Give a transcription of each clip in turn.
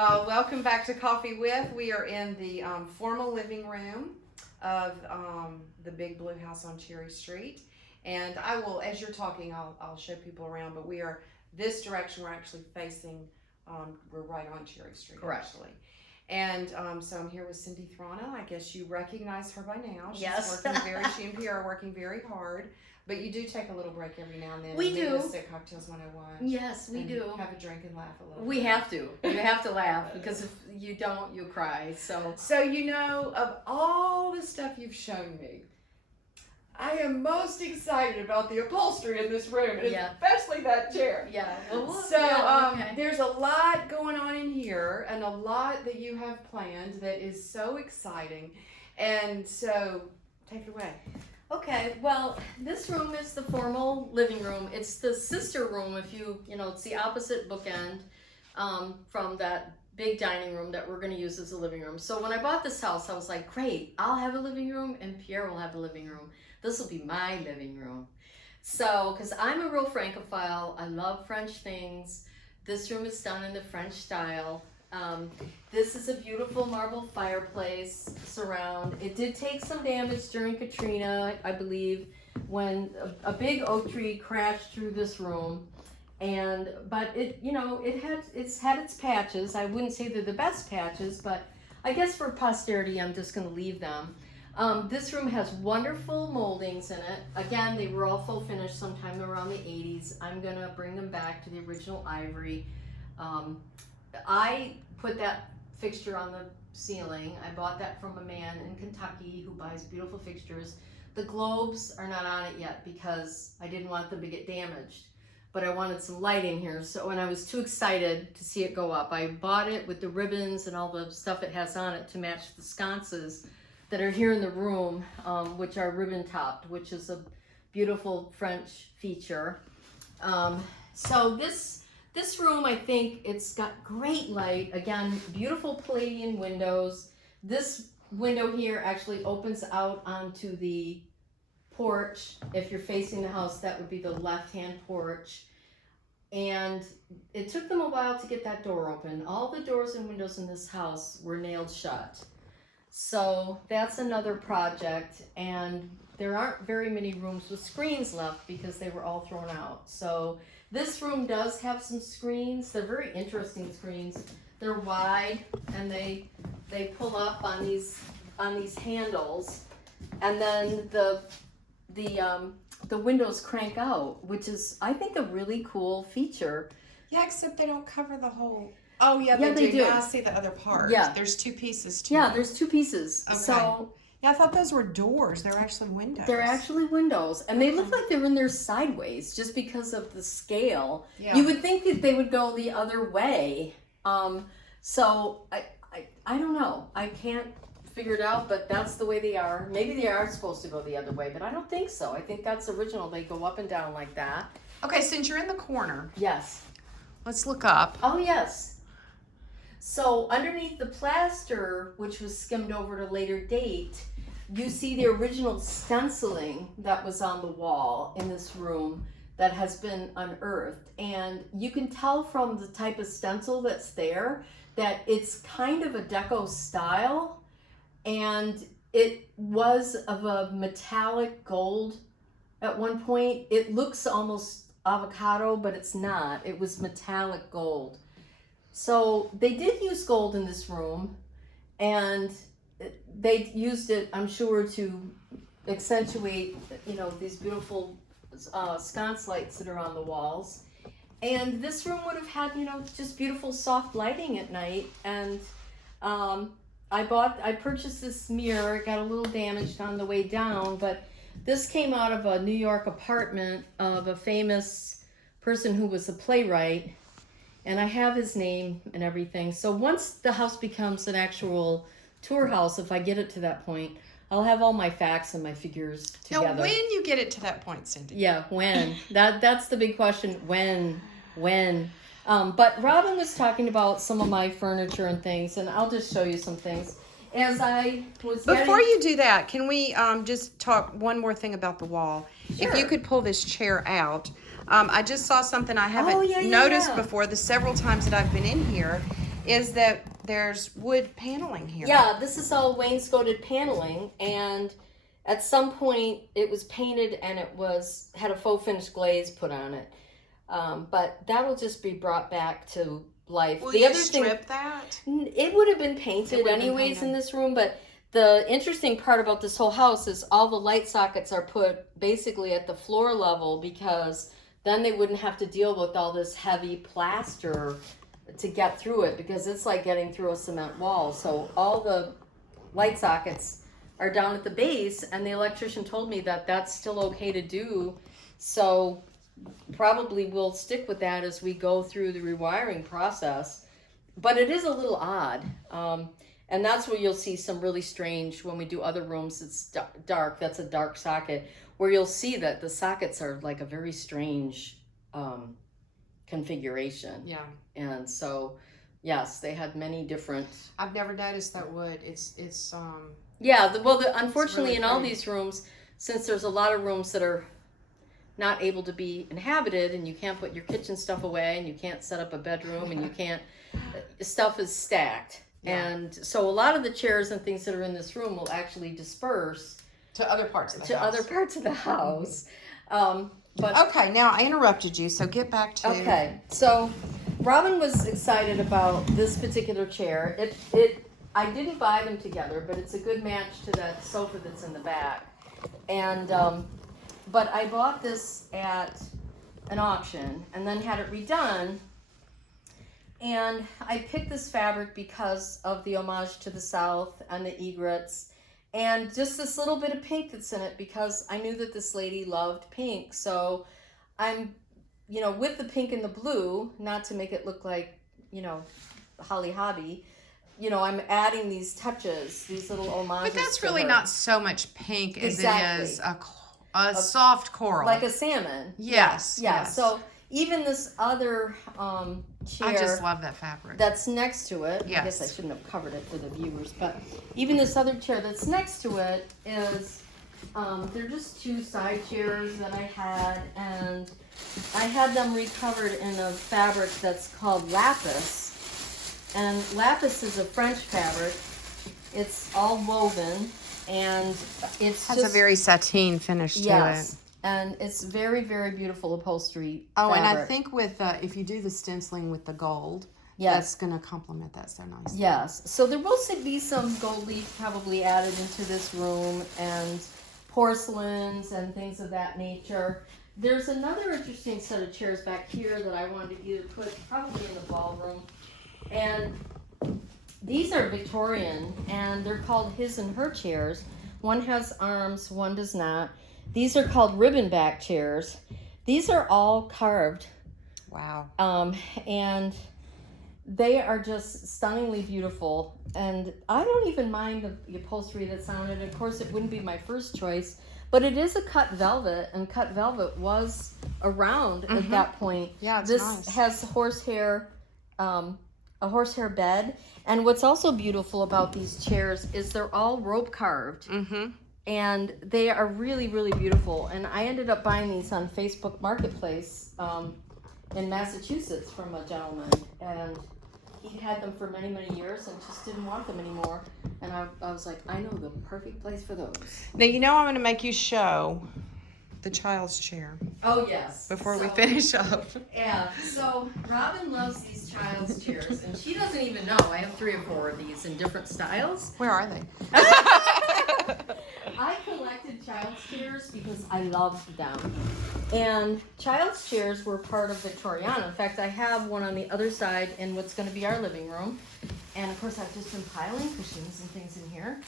Well, welcome back to Coffee With. We are in the formal living room of the Big Blue House on Cherry Street. And I will, as you're talking, I'll show people around, but we are this direction. We're actually facing, we're right on Cherry Street. Correct. Actually. And so I'm here with Cindy Thrana. I guess you recognize her by now. She's Yes. she and Pierre are working very hard. But you do take a little break every now and then. We and do. Meet us at Cocktails 101. Yes, we do. Have a drink and laugh a little. We have to. You have to laugh because if you don't, you cry. So you know, of all the stuff you've shown me, I am most excited about the upholstery in this room, and especially that chair. Yeah. Well, so there's a lot going on in here, and a lot that you have planned that is so exciting. And so, take it away. Okay, well, this room is the formal living room. It's the sister room, if it's the opposite bookend from that big dining room that we're going to use as a living room. So when I bought this house, I was like, great, I'll have a living room and Pierre will have a living room. This will be my living room. So, because I'm a real Francophile, I love French things. This room is done in the French style. This is a beautiful marble fireplace surround. It did take some damage during Katrina, I believe, when a big oak tree crashed through this room. But it's had its patches. I wouldn't say they're the best patches, but I guess for posterity, I'm just going to leave them. This room has wonderful moldings in it. Again, they were all full finish sometime around the 80s. I'm going to bring them back to the original ivory. I put that fixture on the ceiling. I bought that from a man in Kentucky who buys beautiful fixtures. The globes are not on it yet because I didn't want them to get damaged, but I wanted some light in here. So when I was too excited to see it go up, I bought it with the ribbons and all the stuff it has on it to match the sconces that are here in the room, which are ribbon topped, which is a beautiful French feature. So this room, I think it's got great light. Again, beautiful Palladian windows. This window here actually opens out onto the porch. If you're facing the house, that would be the left-hand porch. And it took them a while to get that door open. All the doors and windows in this house were nailed shut. So that's another project. And there aren't very many rooms with screens left because they were all thrown out. So this room does have some screens. They're very interesting screens. They're wide and they pull up on these handles, and then the windows crank out, which is, I think, a really cool feature. Yeah, except they don't cover the whole. Oh yeah, they do. Now I see the other part. Yeah, there's two pieces to it. There's two pieces. Okay. So yeah, I thought those were doors. They're actually windows. They're actually windows, and they look like they're in there sideways just because of the scale. Yeah. You would think that they would go the other way. So I don't know. I can't figure it out, but that's the way they are. Maybe they are supposed to go the other way, but I don't think so. I think that's original. They go up and down like that. Okay, since you're in the corner. Yes. Let's look up. Oh, yes. So underneath the plaster, which was skimmed over at a later date, you see the original stenciling that was on the wall in this room that has been unearthed. And you can tell from the type of stencil that's there that it's kind of a deco style, and it was of a metallic gold at one point. It looks almost avocado, but it's not. It was metallic gold. So they did use gold in this room, and they used it, I'm sure, to accentuate, these beautiful sconce lights that are on the walls. And this room would have had, just beautiful soft lighting at night. And I purchased this mirror. It got a little damaged on the way down, but this came out of a New York apartment of a famous person who was a playwright. And I have his name and everything. So once the house becomes an actual tour house, if I get it to that point, I'll have all my facts and my figures together. Now, when you get it to that point, Cindy? Yeah, when? That's the big question. When? But Robin was talking about some of my furniture and things, and I'll just show you some things. As I was Before you do that, can we just talk one more thing about the wall? Sure. If you could pull this chair out. I just saw something I haven't noticed before the several times that I've been in here. is that there's wood paneling here. Yeah, this is all wainscoted paneling, and at some point it was painted and it had a faux finish glaze put on it. But that'll just be brought back to life. Will the you other strip that? It would have been painted anyways in this room, but the interesting part about this whole house is all the light sockets are put basically at the floor level, because then they wouldn't have to deal with all this heavy plaster to get through it, because it's like getting through a cement wall. So all the light sockets are down at the base, and the electrician told me that that's still okay to do. So probably we'll stick with that as we go through the rewiring process. But it is a little odd. And that's where you'll see some really strange, when we do other rooms, it's dark, that's a dark socket, where you'll see that the sockets are like a very strange configuration. Yeah. And so, yes, they had many different. I've never noticed that wood. It's Yeah, unfortunately really in all pretty. these rooms, since there's a lot of rooms that are not able to be inhabited, and you can't put your kitchen stuff away, and you can't set up a bedroom, and you can't, stuff is stacked. Yeah. And so a lot of the chairs and things that are in this room will actually disperse to other parts of the house. other parts of the house. But Okay, now I interrupted you, so get back to. okay, so Robin was excited about this particular chair. I didn't buy them together, but it's a good match to that sofa that's in the back. And but I bought this at an auction and then had it redone. And I picked this fabric because of the homage to the South and the egrets, and just this little bit of pink that's in it, because I knew that this lady loved pink. So I'm, with the pink and the blue, not to make it look like, Holly Hobby, I'm adding these touches, these little homages. But that's to really her. not so much pink as Exactly. it is a soft coral. Like a salmon. Yes. Yeah. Yes. So even this other chair. I just love that fabric. That's next to it. Yes. I guess I shouldn't have covered it for the viewers, but even this other chair that's next to it is, they're just two side chairs that I had, and I had them recovered in a fabric that's called lapis. And lapis is a French fabric. It's all woven, and it's has just a very sateen finish to yes. it. And it's very, very beautiful upholstery. Oh, and I fabric. think with if you do the stenciling with the gold, Yes. that's going to complement that so nicely. Yes. So there will be some gold leaf probably added into this room, and porcelains and things of that nature. There's another interesting set of chairs back here that I wanted to either put probably in the ballroom. And these are Victorian, and they're called his and her chairs. One has arms, one does not. These are called ribbon back chairs. These are all carved. Wow. And they are just stunningly beautiful. And I don't even mind the upholstery that's on it. Of course, it wouldn't be my first choice, but it is a cut velvet, and cut velvet was around at that point. Yeah, it's this nice. has horsehair, a horsehair bed. And what's also beautiful about these chairs is they're all rope carved. Mm-hmm. And they are really, really beautiful. And I ended up buying these on Facebook Marketplace in Massachusetts from a gentleman. And he had them for many, many years and just didn't want them anymore. And I was like, I know the perfect place for those. Now, I'm going to make you show the child's chair Oh, yes. before we So- finish up. Yeah, so Robin loves these child's chairs. And she doesn't even know. I have 3 or 4 of these in different styles. Where are they? I collected child's chairs because I loved them. And child's chairs were part of Victoriana. In fact, I have one on the other side in what's going to be our living room. And of course, I've just been piling cushions and things in here.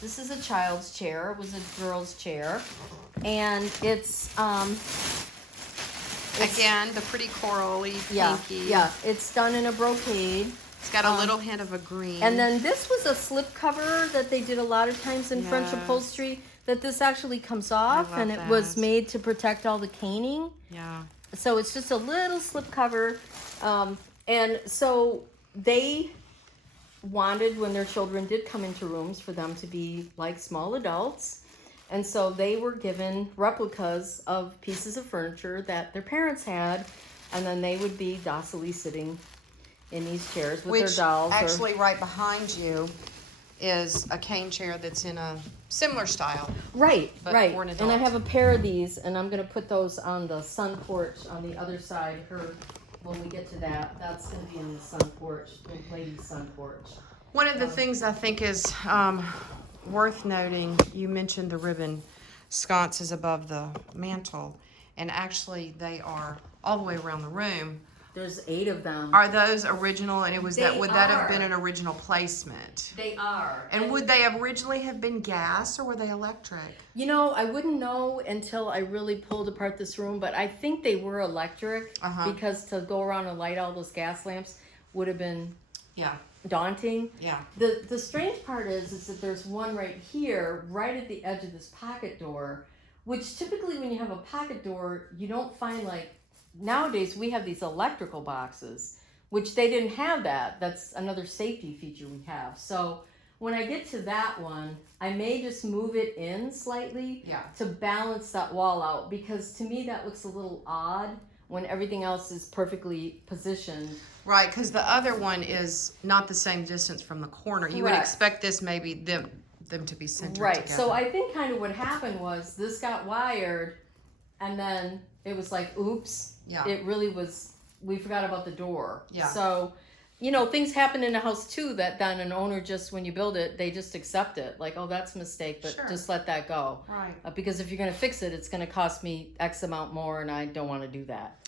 This is a child's chair. It was a girl's chair. And it's Again, the pretty corally, pinky. yeah, it's done in a brocade. It's got a little hint of a green. And then this was a slip cover that they did a lot of times in French Yes. upholstery, that this actually comes off, love and it was that. made to protect all the caning. Yeah. So it's just a little slip cover. And so they wanted, when their children did come into rooms, for them to be like small adults. And so they were given replicas of pieces of furniture that their parents had, and then they would be docilely sitting in these chairs with Which their dolls. actually right behind you is a cane chair that's in a similar style. Right, but right. for an And I adult. have a pair of these, and I'm going to put those on the sun porch on the other side. When we get to that, that's going to be in the sun porch, the lady's sun porch. One of the things I think is worth noting, you mentioned the ribbon sconces above the mantle, and actually they are all the way around the room. There's 8 of them. Are those original? And would that have been are. an original placement? They are. And would they originally have been gas or were they electric? You know, I wouldn't know until I really pulled apart this room, but I think they were electric because to go around and light all those gas lamps would have been daunting. Yeah. The strange part is that there's one right here, right at the edge of this pocket door, which typically when you have a pocket door, you don't find like, nowadays we have these electrical boxes, which they didn't have that. That's another safety feature we have. So when I get to that one, I may just move it in slightly to balance that wall out, because to me that looks a little odd when everything else is perfectly positioned. Right, because the other one is not the same distance from the corner. You would expect this maybe them to be centered together. So I think kind of what happened was this got wired, and then it was like, oops. Yeah. It really was, we forgot about the door. Yeah. So, you know, things happen in a house too that then an owner just, when you build it, they just accept it. Like, oh, that's a mistake, but just let that go. Right. Because if you're going to fix it, it's going to cost me X amount more, and I don't want to do that.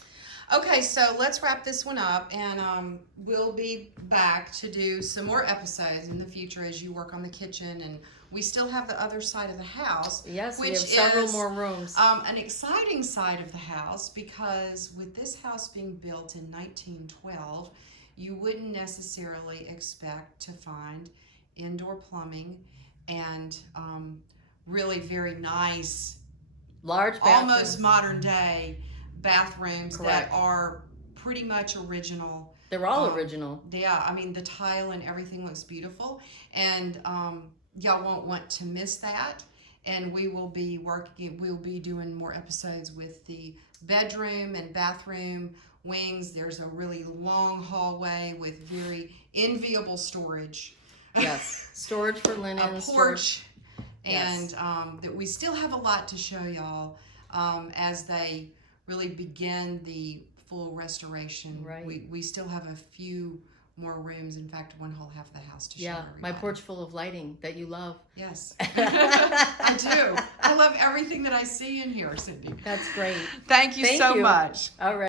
Okay, so let's wrap this one up, and we'll be back to do some more episodes in the future as you work on the kitchen, and we still have the other side of the house. Yes, which we have several is, more rooms. An exciting side of the house, because with this house being built in 1912, you wouldn't necessarily expect to find indoor plumbing and really very nice, large bathrooms. almost modern day bathrooms that are pretty much original. They're all original. Yeah, I mean the tile and everything looks beautiful, and y'all won't want to miss that. And we will be we'll be doing more episodes with the bedroom and bathroom wings. There's a really long hallway with very enviable storage. Yes, storage for linen, a porch, and that we still have a lot to show y'all as they really begin the full restoration. Right. We still have a few more rooms. In fact, one whole half of the house to show everybody. My porch full of lighting that you love. Yes, I do. I love everything that I see in here, Cindy. That's great. Thank you so much. All right.